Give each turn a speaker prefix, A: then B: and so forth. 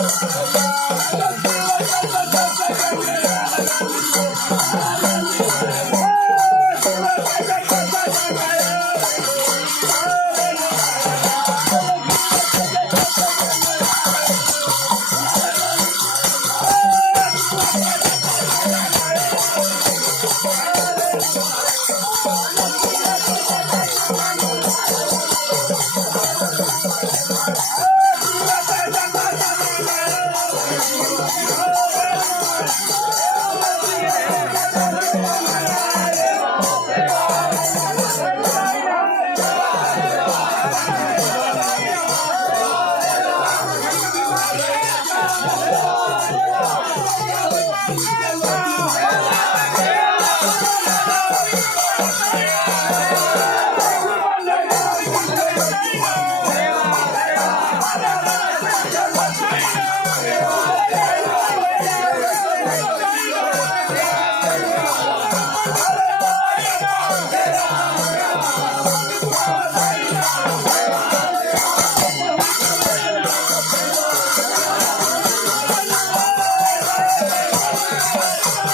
A: Thank Yeah. すごい